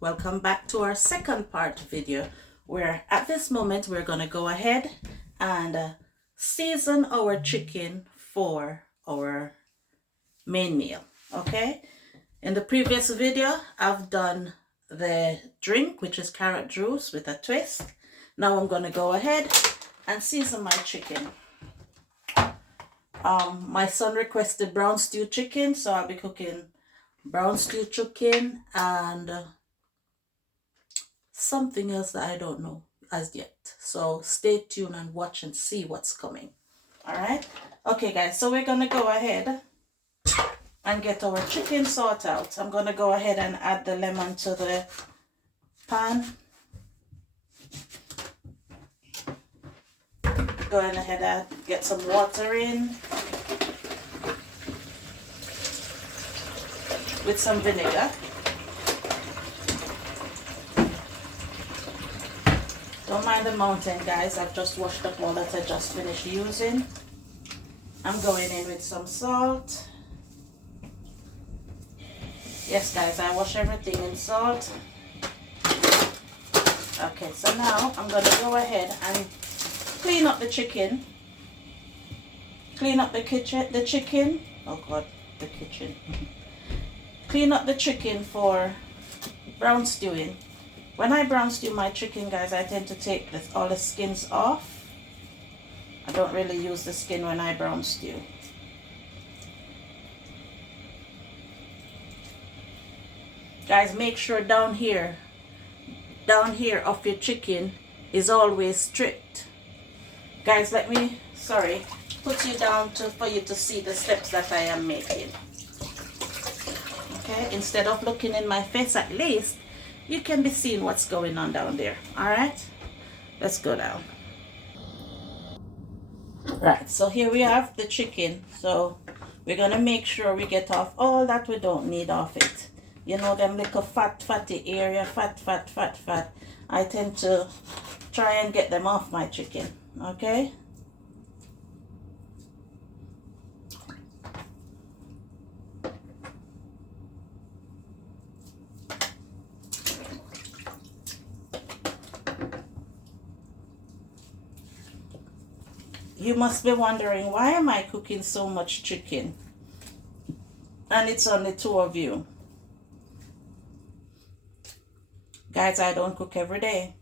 welcome back to our second part video, where at this moment we're going to go ahead and season our chicken for our main meal. Okay, in the previous video I've done the drink, which is carrot juice with a twist. Now I'm going to go ahead and season my chicken. My son requested brown stew chicken, so I'll be cooking brown stew chicken and something else that I don't know as yet. So stay tuned and watch and see what's coming. All right. Okay, guys. So we're gonna go ahead and get our chicken sort out. I'm gonna go ahead and add the lemon to the pan. Go ahead and get some water in with some vinegar. Don't mind the mountain, guys. I've just washed up all that I just finished using. I'm going in with some salt. Yes, guys, I wash everything in salt. Okay, so now I'm going to go ahead and clean up the chicken. Clean up the chicken. Oh God, the kitchen. Clean up the chicken for brown stewing. When I brown stew my chicken, guys, I tend to take all the skins off. I don't really use the skin when I brown stew. Guys, make sure down here of your chicken is always stripped. Guys, put you down for you to see the steps that I am making. Okay, instead of looking in my face, at least you can be seeing what's going on down there. All right, let's go down. Right, so here we have the chicken. So we're gonna make sure we get off all that we don't need off it. You know, them little fatty area, fat. I tend to try and get them off my chicken. Okay. You must be wondering, why am I cooking so much chicken? And it's only two of you. Guys, I don't cook every day.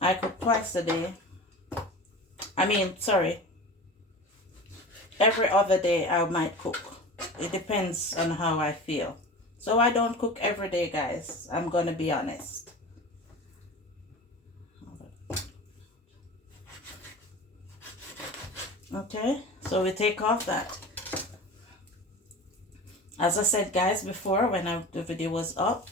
I cook twice a day. Every other day I might cook. It depends on how I feel. So I don't cook every day, guys. I'm gonna be honest. Okay, so we take off that. As I said, guys, before when the video was up,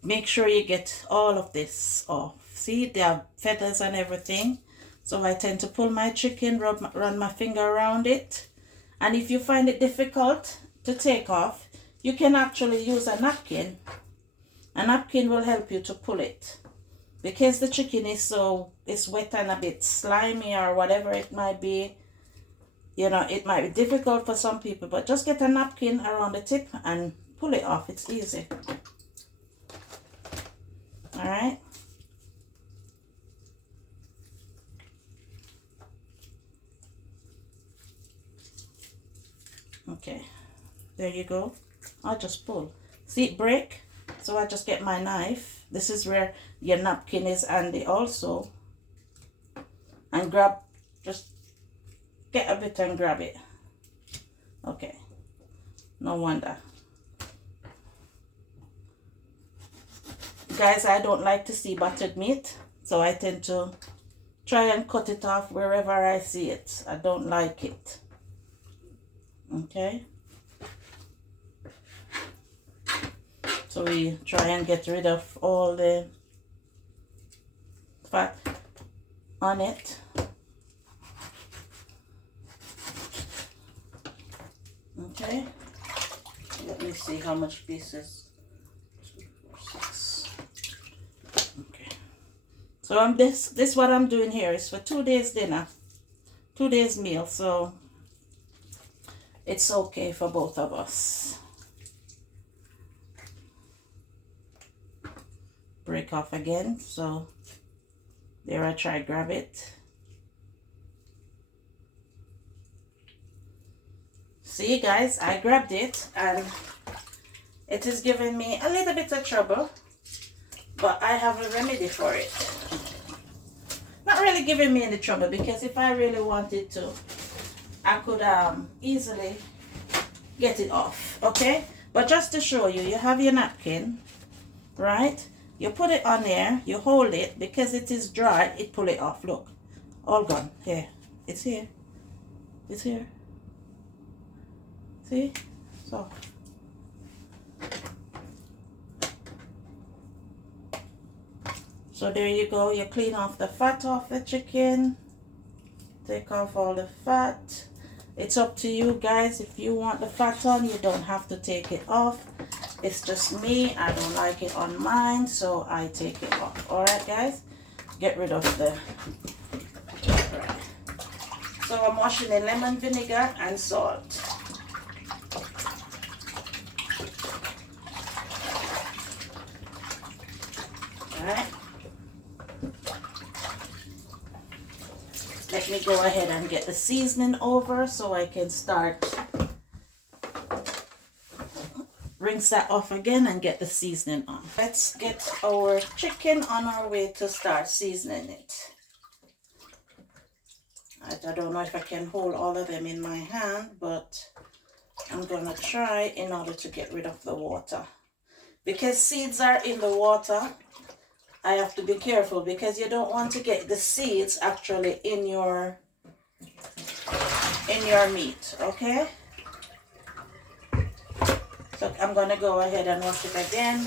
make sure you get all of this off. See, there are feathers and everything. So I tend to pull my chicken, run my finger around it. And if you find it difficult to take off, you can actually use a napkin. A napkin will help you to pull it. Because the chicken is wet and a bit slimy or whatever it might be, you know, it might be difficult for some people, but just get a napkin around the tip and pull it off. It's easy. All right. Okay, there you go. I'll just pull. See it break? So I just get my knife. This is where your napkin is handy also. And just get a bit and grab it. Okay, no wonder. Guys, I don't like to see battered meat, so I tend to try and cut it off wherever I see it. I don't like it. Okay. So we try and get rid of all the fat on it. Okay. Let me see how much pieces. 2, 4, 6. Okay. So this what I'm doing here is for 2 days dinner, 2 days meal. So it's okay for both of us. break off again. So there, I try grab it. See guys, I grabbed it and it is giving me a little bit of trouble, but I have a remedy for it. Not really giving me any trouble, because if I really wanted to, I could easily get it off, okay? But just to show you, you have your napkin, right? You put it on there, you hold it, because it is dry, it pull it off. Look, all gone. Here, it's here, it's here. See? So there you go. You clean off the fat off the chicken. Take off all the fat. It's up to you guys. If you want the fat on, you don't have to take it off. It's just me. I don't like it on mine, so I take it off. Alright guys? Get rid of the... Right. So I'm washing in lemon vinegar and salt. Alright. Let me go ahead and get the seasoning over so I can start. Rinse that off again and get the seasoning on. Let's get our chicken on our way to start seasoning it. I don't know if I can hold all of them in my hand, but I'm gonna try in order to get rid of the water. Because seeds are in the water, I have to be careful, because you don't want to get the seeds actually in your meat, okay? So I'm gonna go ahead and wash it again.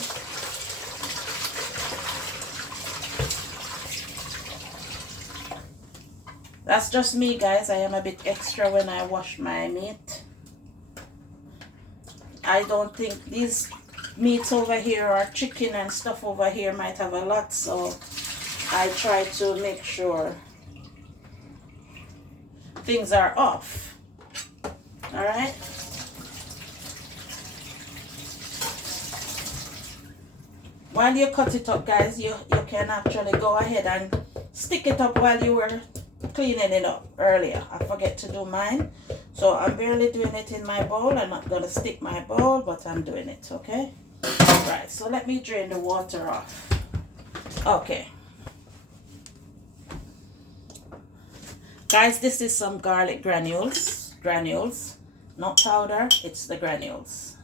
That's just me guys, I am a bit extra when I wash my meat. I don't think these meats over here or chicken and stuff over here might have a lot, so I try to make sure things are off. All right. While you cut it up guys, you can actually go ahead and stick it up while you were cleaning it up earlier. I forget to do mine, so I'm barely doing it in my bowl. I'm not gonna stick my bowl, but I'm doing it, okay? Right, so let me drain the water off. Okay. Guys, this is some garlic granules. Granules, not powder, it's the granules.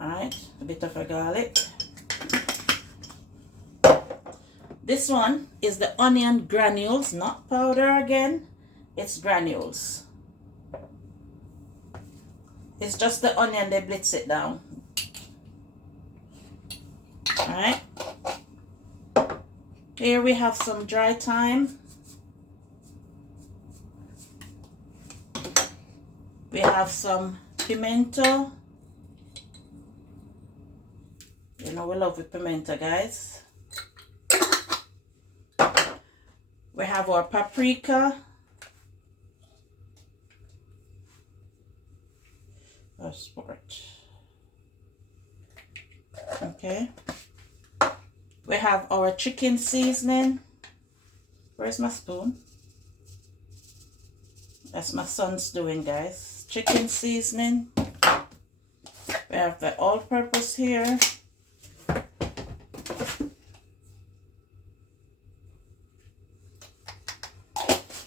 Alright, a bit of a garlic. This one is the onion granules, not powder again. It's granules. It's just the onion, they blitz it down. Alright. Here we have some dry thyme. We have some pimento. You know we love the pimento, guys. We have our paprika. Sport. Okay. We have our chicken seasoning. Where's my spoon? That's my son's doing, guys. Chicken seasoning. We have the all-purpose here.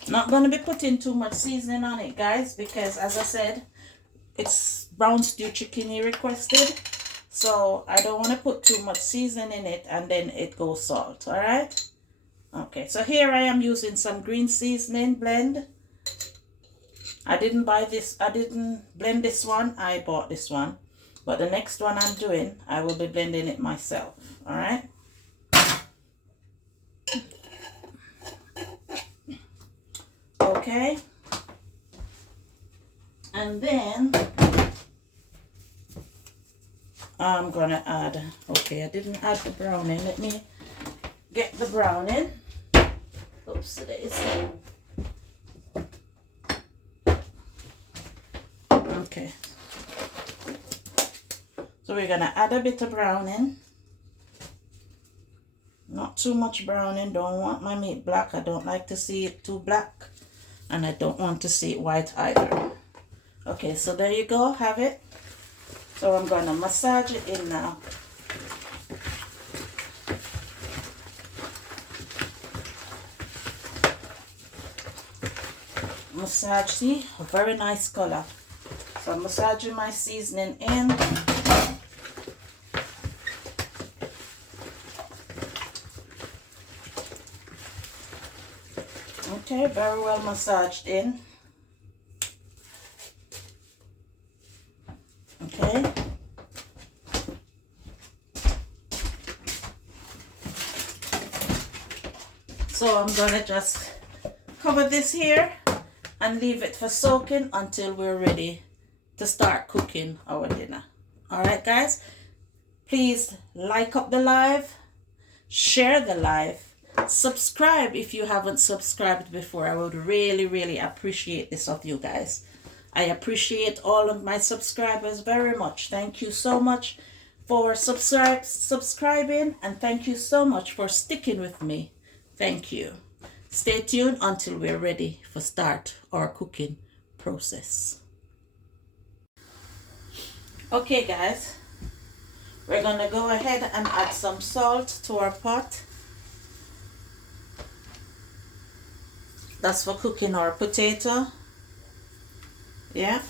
Not going to be putting too much seasoning on it, guys, because as I said, it's brown stew chicken he requested, so I don't want to put too much seasoning in it and then it goes salt. All right. Okay, so here I am using some green seasoning blend. I didn't buy this, I didn't blend this one, I bought this one, but the next one I'm doing, I will be blending it myself. All right. Okay. And then I'm gonna add, okay, I didn't add the browning. Let me get the browning. Oops, daisy. Okay. So we're gonna add a bit of browning. Not too much browning. Don't want my meat black. I don't like to see it too black. And I don't want to see it white either. Okay, so there you go, have it. So I'm gonna massage it in now. Massage, see, a very nice color. So I'm massaging my seasoning in. Okay, very well massaged in. Okay. So I'm gonna just cover this here and leave it for soaking until we're ready to start cooking our dinner. All right, guys, please like up the live, share the live, subscribe if you haven't subscribed before. I would really appreciate this of you guys. I appreciate all of my subscribers very much. Thank you so much for subscribing, and thank you so much for sticking with me. Thank you. Stay tuned until we're ready for start our cooking process. Okay, guys, we're gonna go ahead and add some salt to our pot. That's for cooking our potato. Yeah.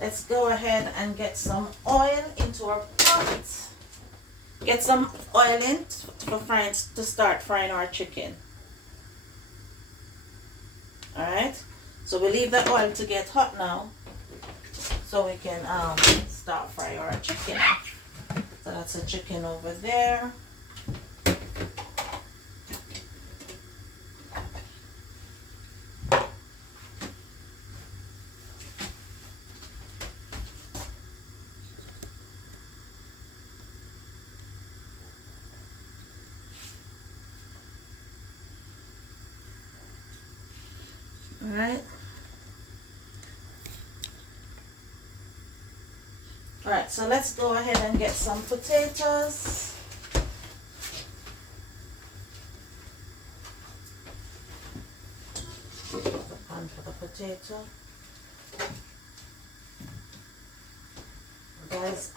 Let's go ahead and get some oil into our pot. Get some oil in to start frying our chicken. Alright, so we leave the oil to get hot now so we can start frying our chicken. So that's a chicken over there. Alright, so let's go ahead and get some potatoes. Put the pan for the potato. Guys,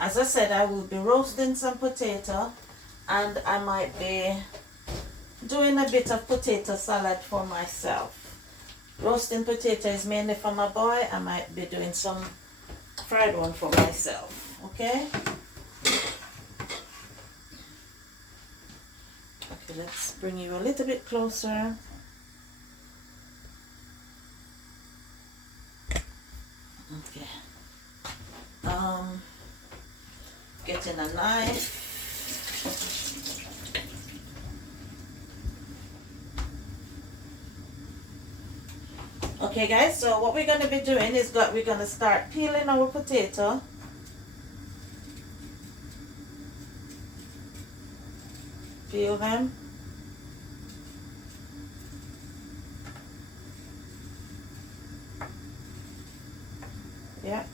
as I said, I will be roasting some potato, and I might be doing a bit of potato salad for myself. Roasting potato is mainly for my boy. I might be doing some fried one for myself. Okay? Okay, let's bring you a little bit closer. Okay. Getting a knife. Okay, guys, so what we're going to be doing is that we're going to start peeling our potato. Peel them. Yeah.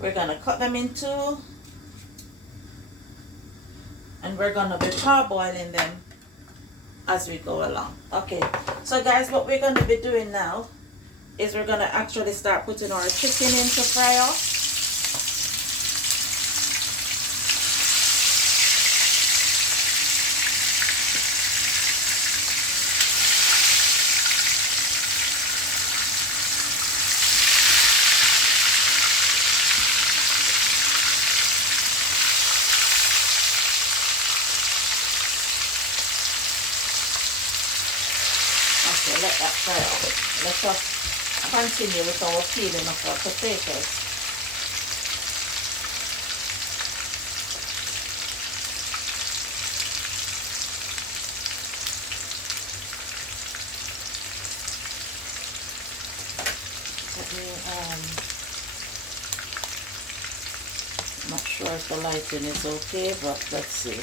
We're going to cut them in two. And we're going to be parboiling them as we go along. Okay, so guys, what we're going to be doing now is we're going to actually start putting our chicken in to fry off. Okay, let that fry off. Let us continue with our peeling of our potatoes. Let me, I'm not sure if the lighting is okay, but let's see.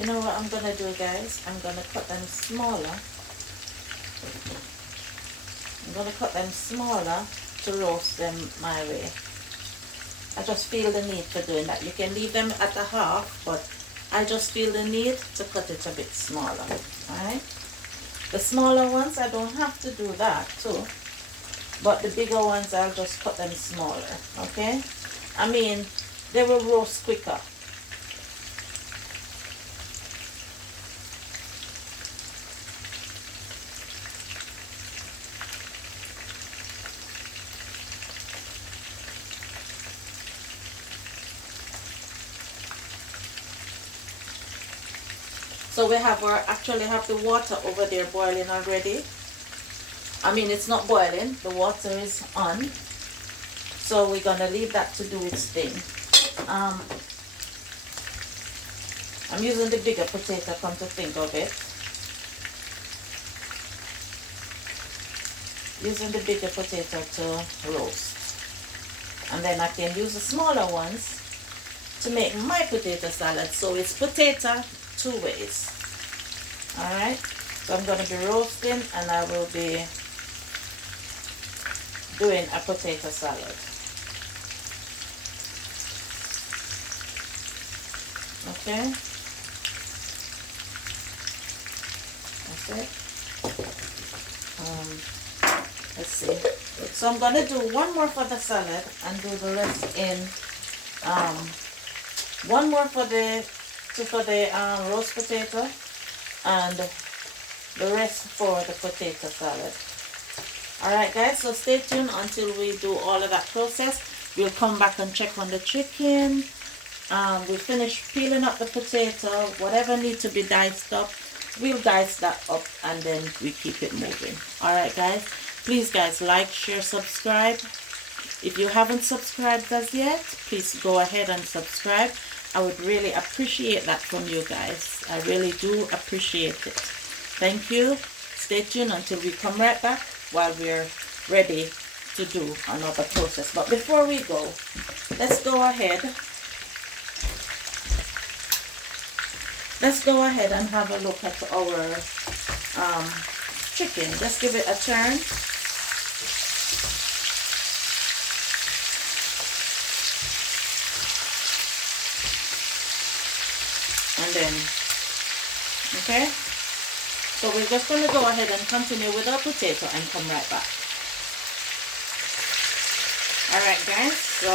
You know what I'm gonna do, guys? I'm gonna cut them smaller. I'm gonna cut them smaller to roast them my way. I just feel the need for doing that. You can leave them at a half, but I just feel the need to cut it a bit smaller. Alright? The smaller ones, I don't have to do that too. But the bigger ones, I'll just cut them smaller. Okay? I mean, they will roast quicker. So we have actually have the water over there boiling already. I mean, it's not boiling, the water is on. So we're gonna leave that to do its thing. I'm using the bigger potato, come to think of it. Using the bigger potato to roast. And then I can use the smaller ones to make my potato salad. So it's potato two ways. Alright, so I'm going to be roasting and I will be doing a potato salad. Okay, that's it. Let's see. So I'm going to do one more for the salad and do the rest in one more for the roast potato and the rest for the potato salad. Alright guys, so stay tuned until we do all of that process. We'll come back and check on the chicken. We finish peeling up the potato. Whatever needs to be diced up, we'll dice that up and then we keep it moving. Alright guys, please guys, like, share, subscribe. If you haven't subscribed as yet, please go ahead and subscribe. I would really appreciate that from you guys. I really do appreciate it. Thank you. Stay tuned until we come right back while we're ready to do another process. But before we go, let's go ahead. Let's go ahead and have a look at our chicken. Just give it a turn. And then, okay, so we're just going to go ahead and continue with our potato and come right back. Alright guys, so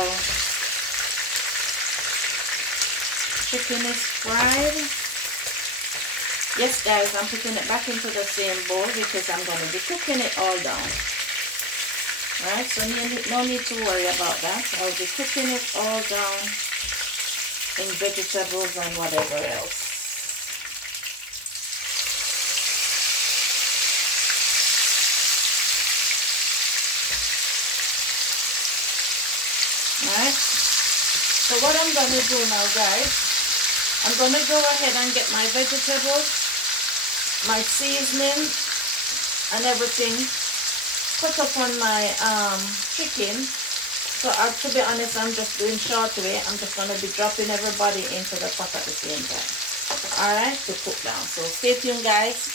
chicken is fried. Yes guys, I'm putting it back into the same bowl because I'm going to be cooking it all down. Alright, so no need to worry about that. I'll be cooking it all down in vegetables and whatever else. Alright, so what I'm going to do now guys, I'm going to go ahead and get my vegetables, my seasoning and everything put up on my chicken. So to be honest, I'm just doing short way. I'm just going to be dropping everybody into the pot at the same time. Alright, to cook down. So stay tuned guys.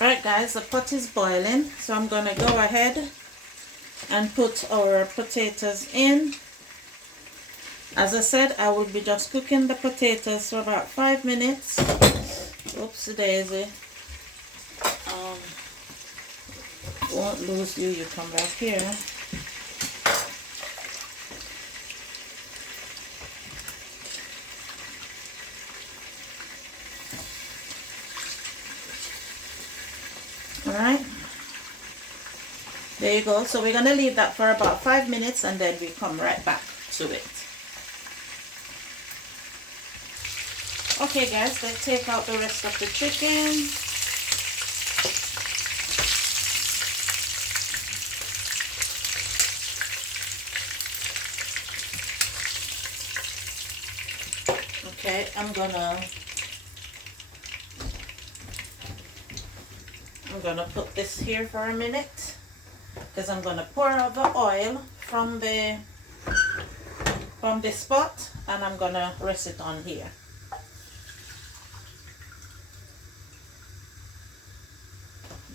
Right guys, the pot is boiling. So I'm going to go ahead and put our potatoes in. As I said, I will be just cooking the potatoes for about 5 minutes. Oops, daisy. Won't lose you, you come back here. Alright, there you go. So we're going to leave that for about 5 minutes and then we come right back to it. Okay guys, let's take out the rest of the chicken. Okay, I'm gonna put this here for a minute because I'm gonna pour out the oil from this pot and I'm gonna rest it on here.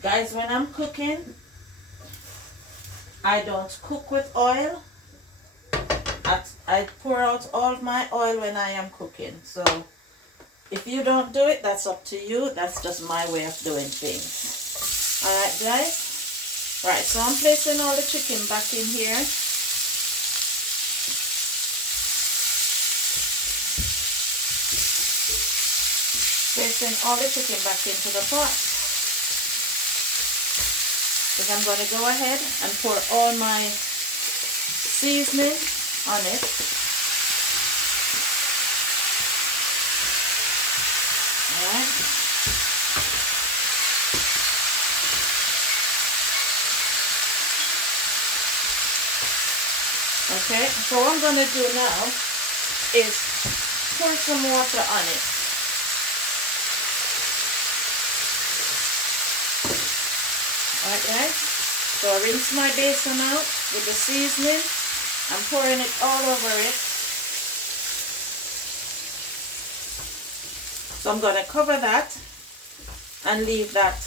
Guys, when I'm cooking, I don't cook with oil. I pour out all my oil when I am cooking. So if you don't do it, that's up to you. That's just my way of doing things. Alright guys. Right, so I'm placing all the chicken back in here. Placing all the chicken back into the pot. Because I'm going to go ahead and pour all my seasoning on it. Alright. Okay, so what I'm going to do now is pour some water on it. Alright guys, so I rinse my basin out with the seasoning. I'm pouring it all over it. So I'm going to cover that and leave that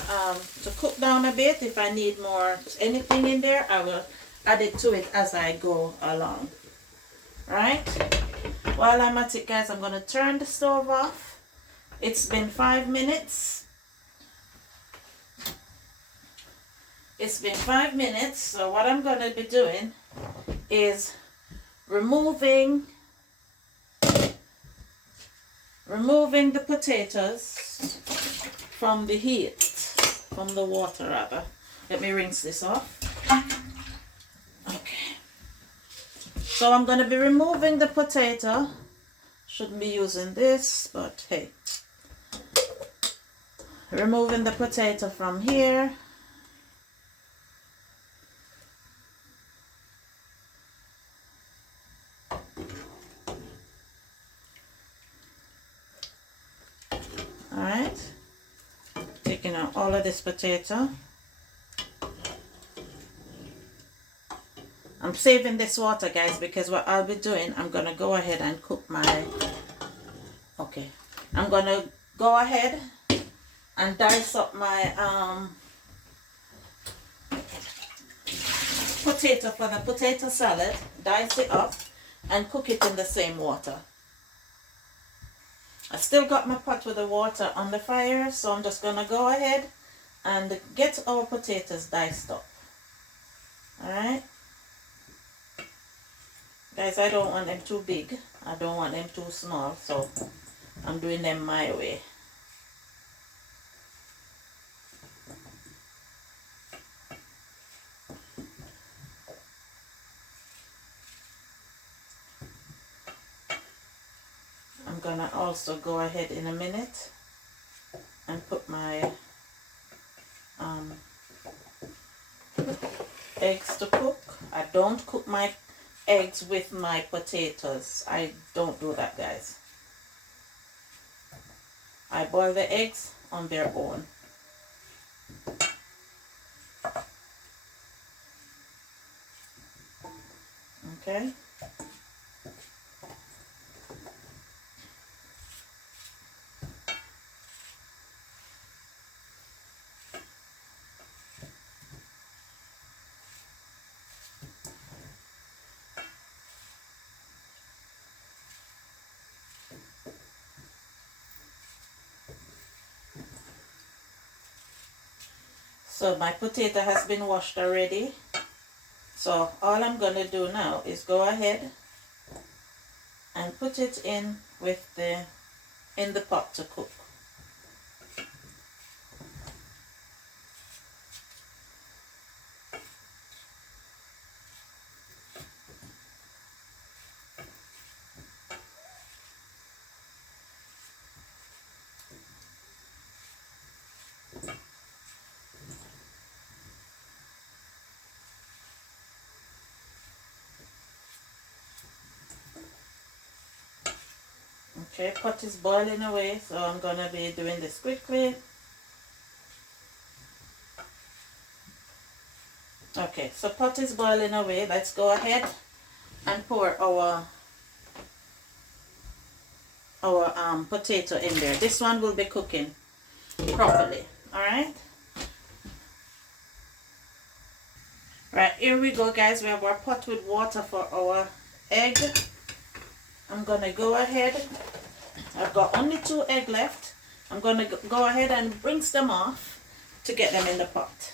to cook down a bit. If I need more anything in there, I will add it to it as I go along. Right? While I'm at it guys, I'm going to turn the stove off. It's been 5 minutes. It's been 5 minutes, so what I'm going to be doing is removing the potatoes from the heat, from the water rather. Let me rinse this off. Okay. So I'm going to be removing the potato. Shouldn't be using this, but hey. Removing the potato from here. Alright, taking out all of this potato. I'm saving this water guys because what I'll be doing, I'm going to go ahead and cook my, I'm going to go ahead and dice up my potato for the potato salad, dice it up and cook it in the same water. I still got my pot with the water on the fire, so I'm just going to go ahead and get our potatoes diced up. Alright? Guys, I don't want them too big. I don't want them too small, so I'm doing them my way. I'm gonna also go ahead in a minute and put my eggs to cook. I don't cook my eggs with my potatoes. I don't do that, guys. I boil the eggs on their own. Okay. So my potato has been washed already. So all I'm going to do now is go ahead and put it in with in the pot to cook. Okay, pot is boiling away, so I'm going to be doing this quickly. Okay, so pot is boiling away. Let's go ahead and pour our our potato in there. This one will be cooking properly. All right. Right, here we go, guys. We have our pot with water for our egg. I'm gonna go ahead. I've got only 2 eggs left. I'm gonna go ahead and rinse them off to get them in the pot.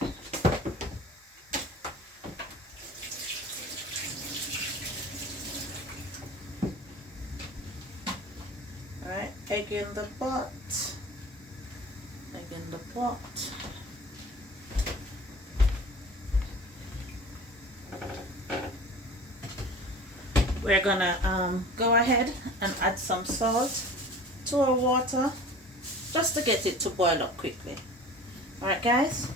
Alright, egg in the pot. Egg in the pot. We're gonna go ahead and add some salt to our water just to get it to boil up quickly. Alright, guys,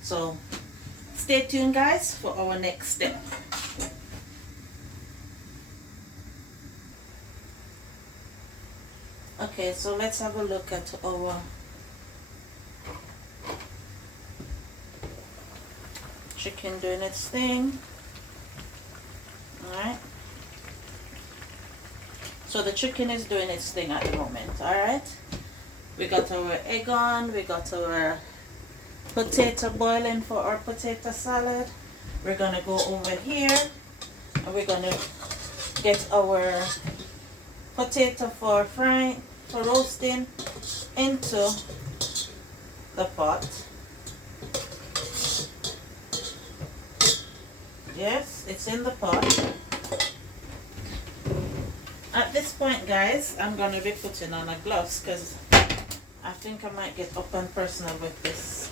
so stay tuned, guys, for our next step. Okay, so let's have a look at our chicken doing its thing. Alright, so the chicken is doing its thing at the moment. Alright, we got our egg on, we got our potato boiling for our potato salad. We're gonna go over here and we're gonna get our potato for frying, for roasting into the pot. Yes, it's in the pot. At this point, guys, I'm going to be putting on a gloves because I think I might get up and personal with this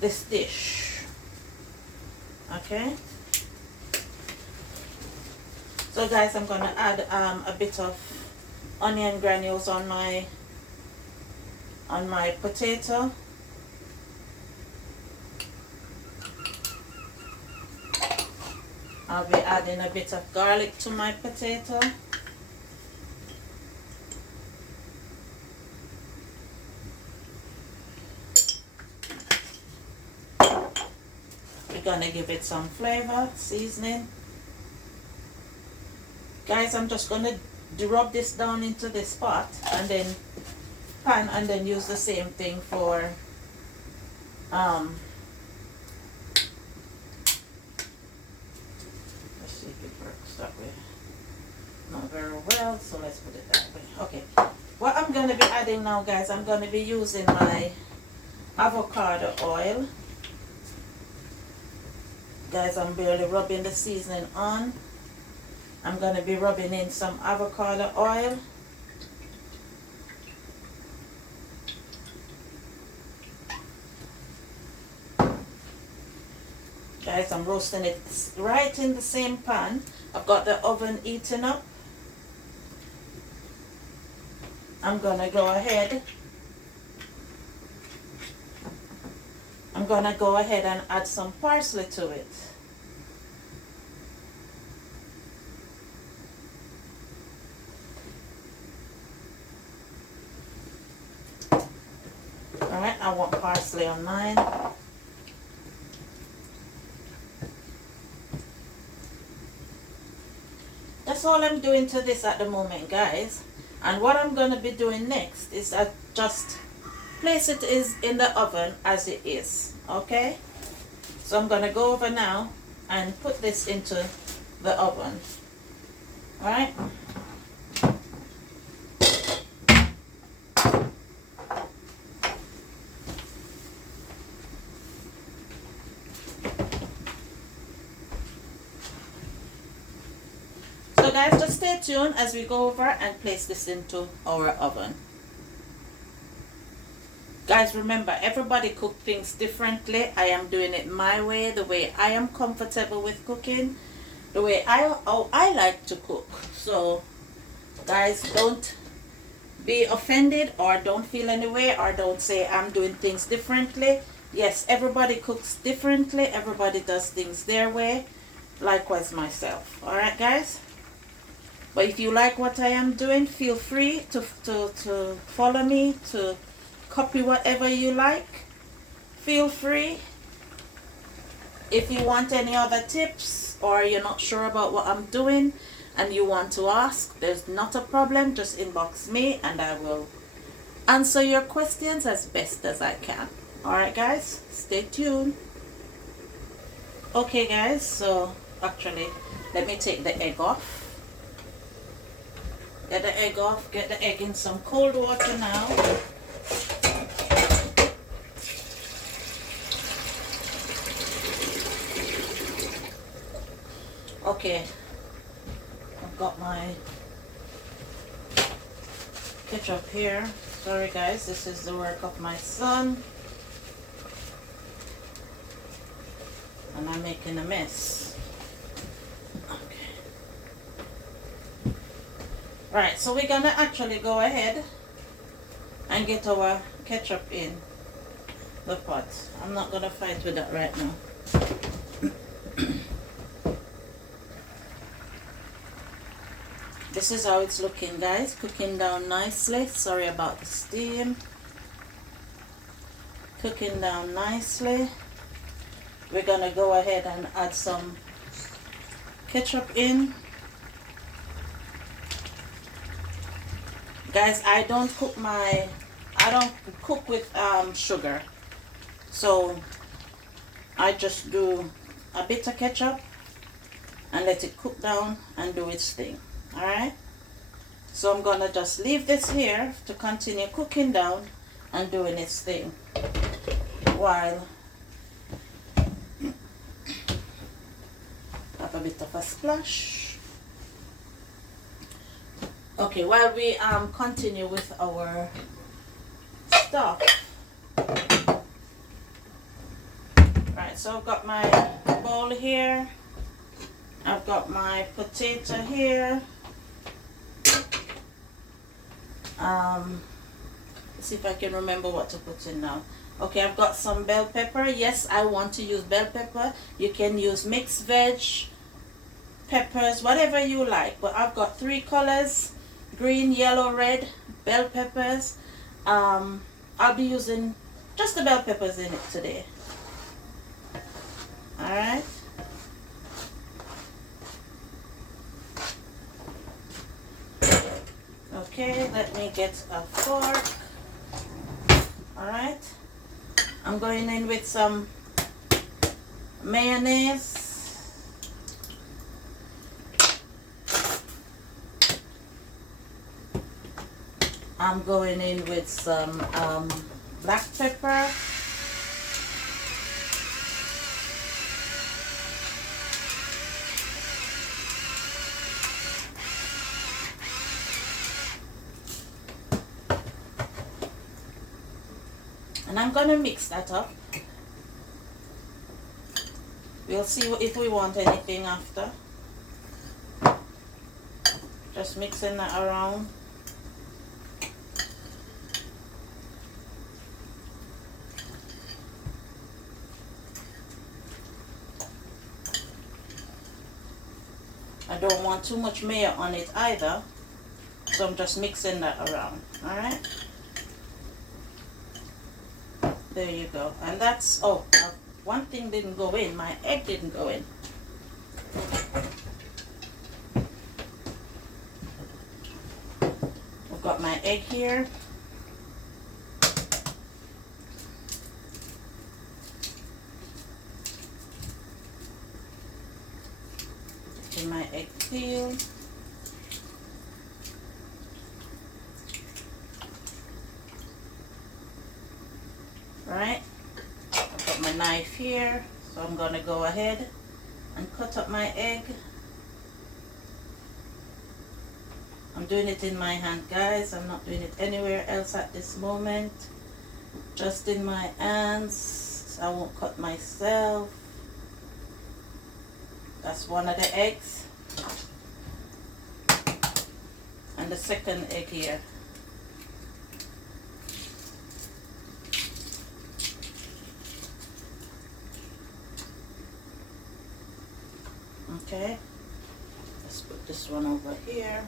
this dish. Okay. So, guys, I'm going to add a bit of onion granules on my potato. I'll be adding a bit of garlic to my potato. We're gonna give it some flavor, seasoning. Guys, I'm just gonna rub this down into this pot and then pan and then use the same thing for that way. Not very well, so let's put it that way. Okay, what I'm going to be adding now, guys, I'm going to be using my avocado oil. Guys, I'm barely rubbing the seasoning on. I'm going to be rubbing in some avocado oil. Guys, I'm roasting it right in the same pan. I've got the oven heating up. I'm gonna go ahead. And add some parsley to it. Alright, I want parsley on mine. That's all I'm doing to this at the moment, guys. And what I'm going to be doing next is I just place it in the oven as it is. Okay? So I'm going to go over now and put this into the oven. Alright? So guys, just stay tuned as we go over and place this into our oven. Guys, remember, everybody cook things differently. I am doing it my way, the way I am comfortable with cooking, the way how I like to cook. So guys, don't be offended or don't feel any way or don't say I'm doing things differently. Yes, everybody cooks differently. Everybody does things their way. Likewise myself. Alright, guys? But if you like what I am doing, feel free to follow me, to copy whatever you like. Feel free. If you want any other tips or you're not sure about what I'm doing, and you want to ask, there's not a problem. Just inbox me and I will answer your questions as best as I can. Alright guys, stay tuned. Okay guys, so actually let me take the egg off. Get the egg off, get the egg in some cold water now. Okay, I've got my ketchup here. Sorry guys, this is the work of my son. And I'm making a mess. Okay. Right, so we're gonna actually go ahead and get our ketchup in the pot. I'm not gonna fight with that right now. This is how it's looking guys, cooking down nicely. Sorry about the steam. Cooking down nicely. We're gonna go ahead and add some ketchup in. Guys, I don't cook with sugar. So I just do a bit of ketchup and let it cook down and do its thing. Alright, so I'm gonna just leave this here to continue cooking down and doing its thing while have a bit of a splash. Okay, while we continue with our stuff. Right, so I've got my bowl here. I've got my potato here. Let's see if I can remember what to put in now. Okay, I've got some bell pepper. Yes, I want to use bell pepper. You can use mixed veg, peppers, whatever you like. But I've got 3 colors: green, yellow, red bell peppers. I'll be using just the bell peppers in it today. Alright. Okay, let me get a fork. Alright. I'm going in with some mayonnaise. I'm going in with some black pepper. And I'm going to mix that up. We'll see if we want anything after. Just mixing that around. I don't want too much mayo on it either, so I'm just mixing that around. Alright? There you go. And that's, one thing didn't go in. My egg didn't go in. I've got my egg here. Getting my egg peeled. Right, I've got my knife here, so I'm going to go ahead and cut up my egg. I'm doing it in my hand, guys. I'm not doing it anywhere else at this moment. Just in my hands. I won't cut myself. That's one of the eggs. And the second egg here. Okay, let's put this one over here.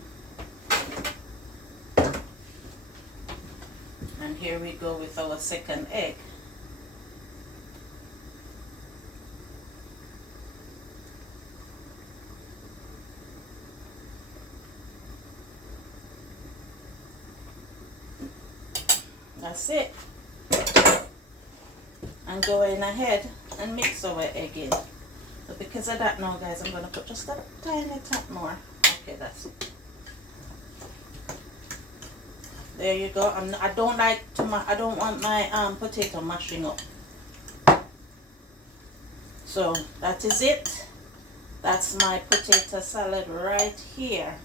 And here we go with our second egg. That's it. And going ahead and mix our egg in. So because of that now, guys, I'm going to put just a tiny tap more. Okay, that's it. There you go. I don't like to I don't want my potato mashing up. So that is it. That's my potato salad right here.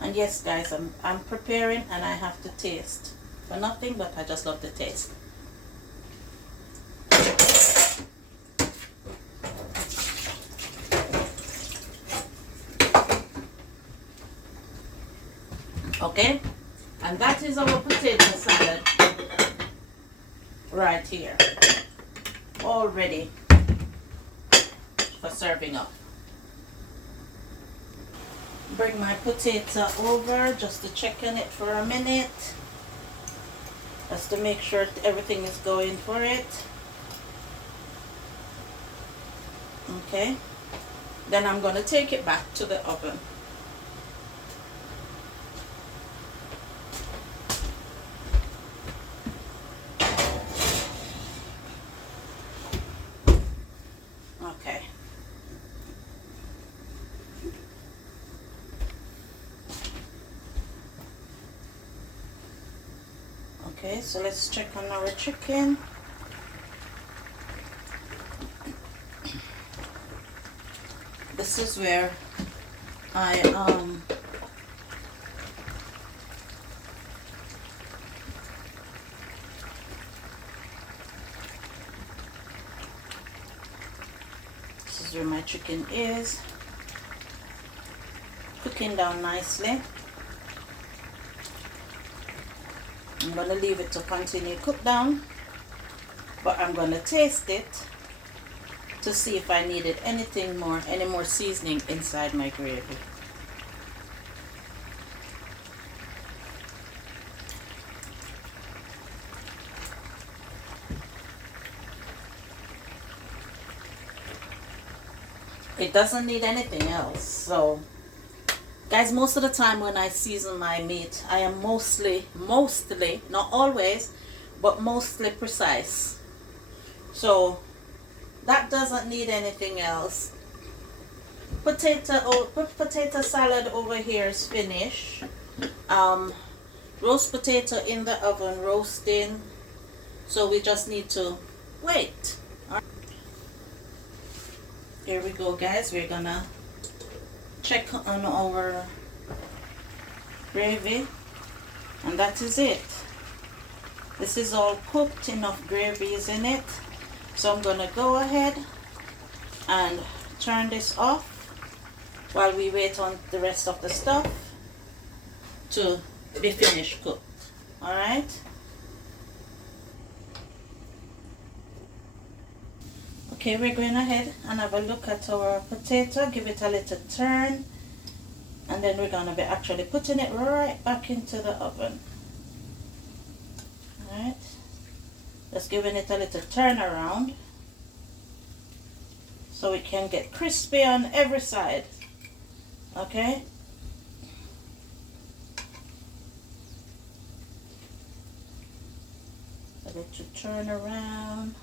And yes, guys, I'm preparing and I have to taste. For nothing, but I just love the taste. Okay, and that is our potato salad right here, all ready for serving up. Bring my potato over just to check on it for a minute, just to make sure everything is going for it. Okay, then I'm going to take it back to the oven. Okay. Okay, so let's check on our chicken. This is where I this is where my chicken is cooking down nicely. I'm going to leave it to continue cook down, but I'm going to taste it to see if I needed any more seasoning inside my gravy. It doesn't need anything else. So guys, most of the time when I season my meat, I am mostly, not always, but mostly precise. So that doesn't need anything else. Potato salad over here is finished. Roast potato in the oven roasting. So we just need to wait. Here we go, guys. We're gonna check on our gravy, and that is it. This is all cooked, enough gravy is in it. So I'm gonna go ahead and turn this off while we wait on the rest of the stuff to be finished cooked. All right. Okay, we're going ahead and have a look at our potato, give it a little turn, and then we're going to be actually putting it right back into the oven. Alright, just giving it a little turn around so it can get crispy on every side. Okay. A little turn around.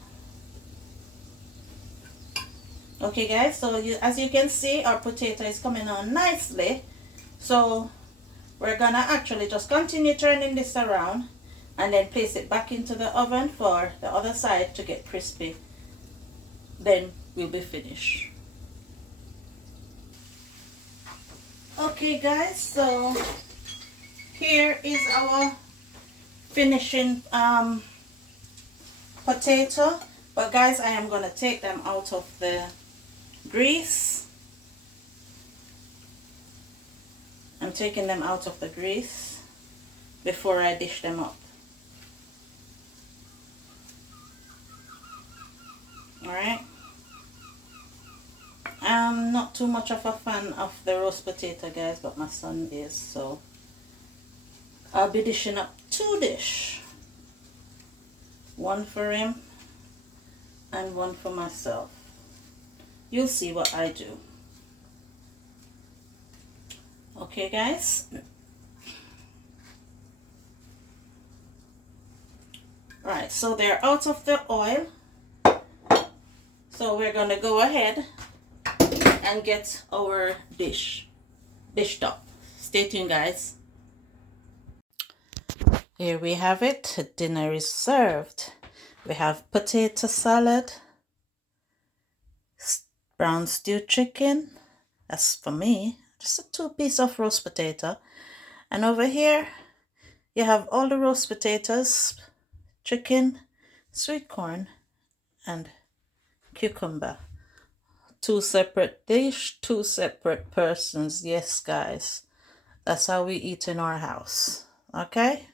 Okay guys, so as you can see, our potato is coming on nicely. So we're gonna actually just continue turning this around and then place it back into the oven for the other side to get crispy. Then we'll be finished. Okay guys, so here is our finishing potato. But guys, I am gonna take them out of the grease. I'm taking them out of the grease before I dish them up. Alright. I'm not too much of a fan of the roast potato, guys, but my son is, so I'll be dishing up 2 dishes. One for him and one for myself. You'll see what I do. Okay guys, Right, so they're out of the oil. So we're gonna go ahead and get our dished up. Stay tuned, guys. Here we have it. Dinner is served. We have potato salad, brown stewed chicken. That's for me. Just a 2-piece of roast potato. And over here, you have all the roast potatoes, chicken, sweet corn, and cucumber. 2 separate dish, 2 separate persons. Yes, guys. That's how we eat in our house. Okay?